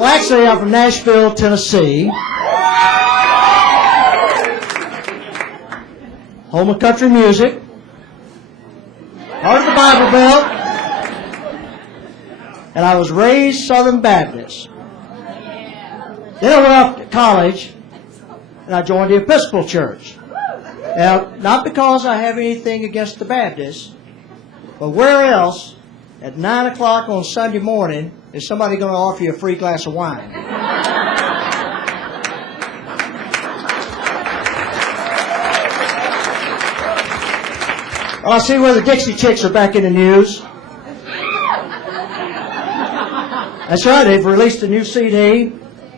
Well, actually, I'm from Nashville, Tennessee. Home of country music. Heart of the Bible Belt. And I was raised Southern Baptist. Then I went off to college, and I joined the Episcopal Church. Now, not because I have anything against the Baptists, but where else at 9 o'clock on Sunday morning is somebody going to offer you a free glass of wine? Well, I see where the Dixie Chicks are back in the news. That's right, they've released a new CD,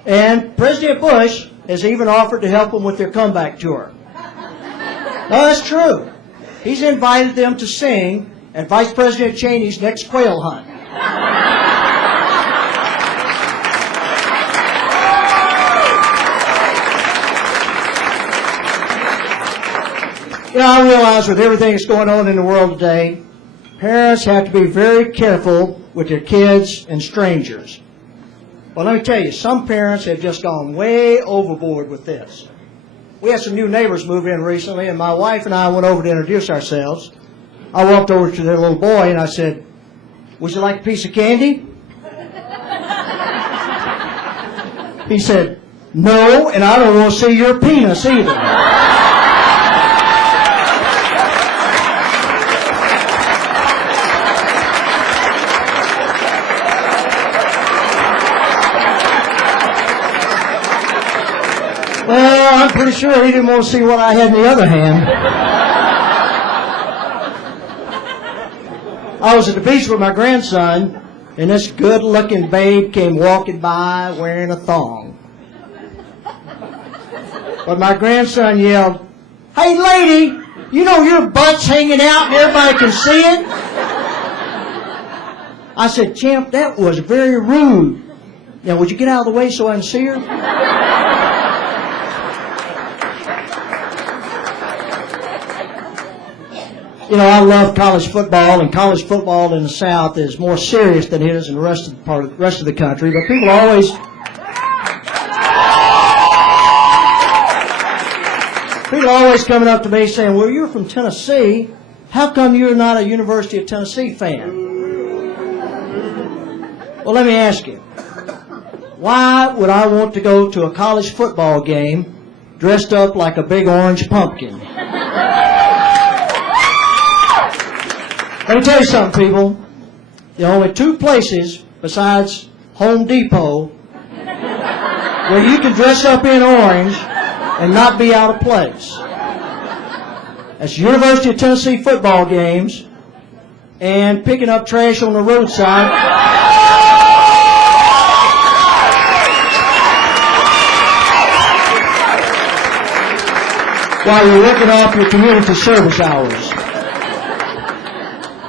and President Bush has even offered to help them with their comeback tour. No, that's true. He's invited them to sing at Vice President Cheney's next quail hunt. You know, I realize with everything that's going on in the world today, parents have to be very careful with their kids and strangers. Well, let me tell you, some parents have just gone way overboard with this. We had some new neighbors move in recently, and my wife and I went over to introduce ourselves. I walked over to their little boy, and I said, "Would you like a piece of candy?" He said, "No, and I don't want to see your penis either." Well, I'm pretty sure he didn't want to see what I had in the other hand. I was at the beach with my grandson, and this good-looking babe came walking by wearing a thong. But my grandson yelled, "Hey, lady, you know your butt's hanging out and everybody can see it?" I said, "Champ, that was very rude. Now, would you get out of the way so I can see her?" You know, I love college football, and college football in the South is more serious than it is in the rest of the country. But people always coming up to me saying, "Well, you're from Tennessee. How come you're not a University of Tennessee fan?" Well, let me ask you, why would I want to go to a college football game dressed up like a big orange pumpkin? Let me tell you something, people. There are only two places besides Home Depot where you can dress up in orange and not be out of place. That's University of Tennessee football games and picking up trash on the roadside. While you're working off your community service hours.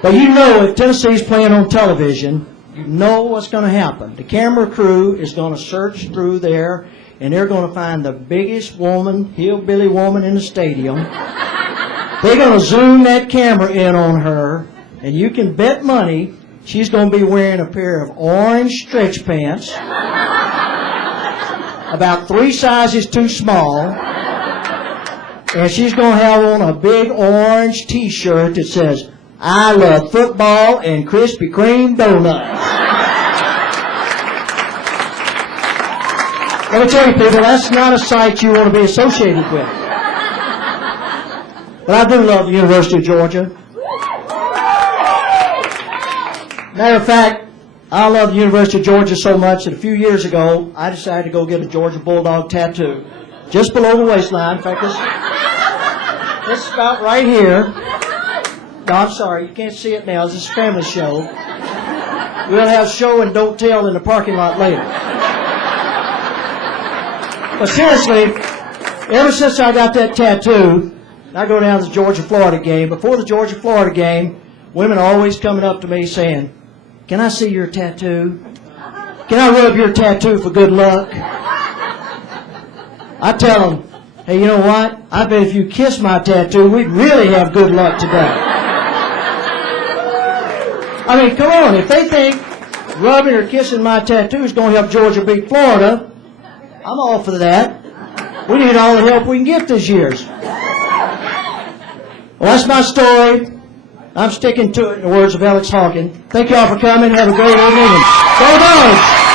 But you know if Tennessee's playing on television, you know what's going to happen. The camera crew is going to search through there, and they're going to find the biggest woman, hillbilly woman in the stadium. They're going to zoom that camera in on her, and you can bet money she's going to be wearing a pair of orange stretch pants, about 3 sizes too small, and she's going to have on a big orange T-shirt that says, "I love football and Krispy Kreme donuts." Let me tell you, people, that's not a sight you want to be associated with. But I do love the University of Georgia. Matter of fact, I love the University of Georgia so much that a few years ago, I decided to go get a Georgia Bulldog tattoo. Just below the waistline. In fact, this is about right here. No, I'm sorry, you can't see it now. This is a family show. We'll have show and don't tell in the parking lot later. But seriously, ever since I got that tattoo, I go down to the Georgia-Florida game. Before the Georgia-Florida game, women are always coming up to me saying, "Can I see your tattoo? Can I rub your tattoo for good luck?" I tell them, "Hey, you know what? I bet if you kiss my tattoo, we'd really have good luck today." I mean, come on, if they think rubbing or kissing my tattoo is going to help Georgia beat Florida, I'm all for that. We need all the help we can get this year. Well, that's my story. I'm sticking to it, in the words of Alex Hawken. Thank you all for coming. Have a great evening. Go Dogs!